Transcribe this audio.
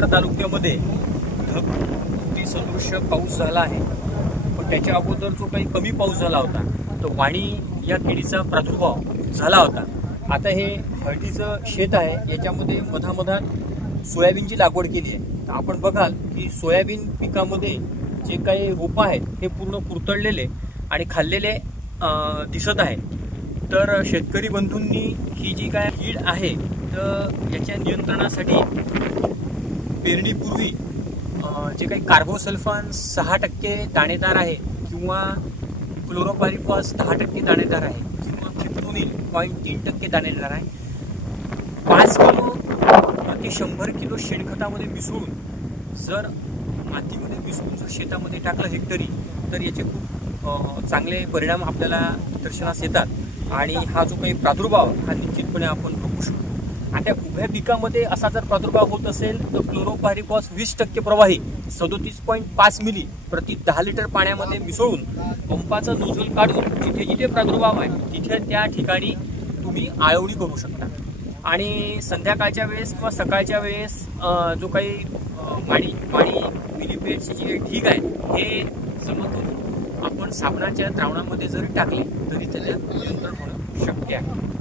नगर तालुक्यामध्ये ढगफुटी सदृश्य पाऊस झाला आहे। पण त्याच्या अगोदर जो काही कमी पाऊस झाला होता तो वाणी या किडीचा प्रादुर्भाव झाला होता। आता हे हळदीचं शेत आहे, याच्यामध्ये मधामधात सोयाबीनची लागवड केली आहे। तर आपण बघाल की सोयाबीन पिकामध्ये जे काही रोपं आहेत हे पूर्ण कुरतडलेले आणि खाल्लेले दिसत आहे। तर शेतकरी बंधूंनी ही जी काय कीड आहे तर याच्या नियंत्रणासाठी पेरणीपूर्वी जे काही कार्बोसल्फान 6% दाणेदार आहे किंवा क्लोरोपायरिफॉस 10% दाणेदार आहे किंवा फिप्रोनिल 0.3% दाणेदार आहे 5 किलो प्रति 100 किलो शेणखतामध्ये मिसळून जर मातीमध्ये मिसळून जर शेतामध्ये टाकलं हेक्टरी तर याचे खूप चांगले परिणाम आपल्याला दर्शनास येतात आणि हा जो काही प्रादुर्भाव हा निश्चितपणे आपण रोखू शकतो। आता उभ्या पिकामध्ये असा जर प्रादुर्भाव होत असेल तर क्लोरोपायरिफॉस 20% प्रवाही 37.5 मिली प्रति 10 लिटर पाण्यामध्ये मिसळून पंपाचं नोझल काढून जिथे जिथे प्रादुर्भाव आहे तिथे त्या ठिकाणी तुम्ही आळवणी करू शकता। आणि संध्याकाळच्या वेळेस किंवा सकाळच्या वेळेस जो काही वाणी मिलीपेटची जी ढीग आहे हे जमा करून आपण साबणाच्या द्रावणामध्ये जरी टाकले तरी त्याला नियंत्रण होणं शक्य आहे।